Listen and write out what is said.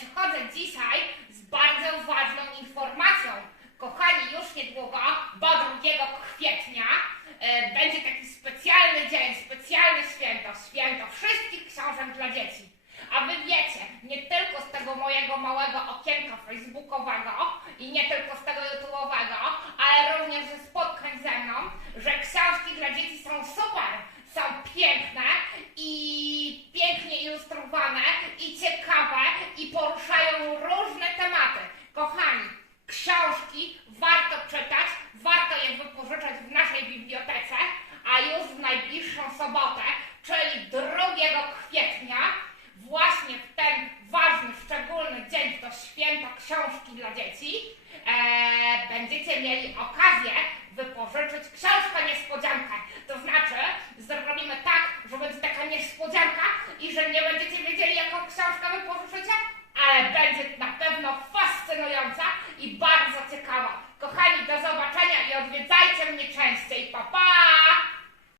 przychodzę dzisiaj z bardzo ważną informacją. Kochani, już niedługo, bo 2 kwietnia, e, będzie taki specjalny dzień, specjalne święto, święto wszystkich książek dla dzieci. A wy wiecie, nie tylko z tego mojego małego okienka facebookowego i nie tylko z tego YouTube'owego, ale również ze spotkań ze mną, że książki dla dzieci są super, są piękne i pięknie ilustrowane i ciekawe i poruszają różne tematy. Kochani, książki warto czytać, warto je wypożyczać w naszej bibliotece, a już w najbliższą sobotę, czyli 2 kwietnia, właśnie w ten ważny, szczególny dzień, to święto książki dla dzieci, e, będziecie mieli okazję i że nie będziecie wiedzieli, jaką książkę wypożyczycie, ale będzie na pewno fascynująca i bardzo ciekawa. Kochani, do zobaczenia i odwiedzajcie mnie częściej. Pa, pa!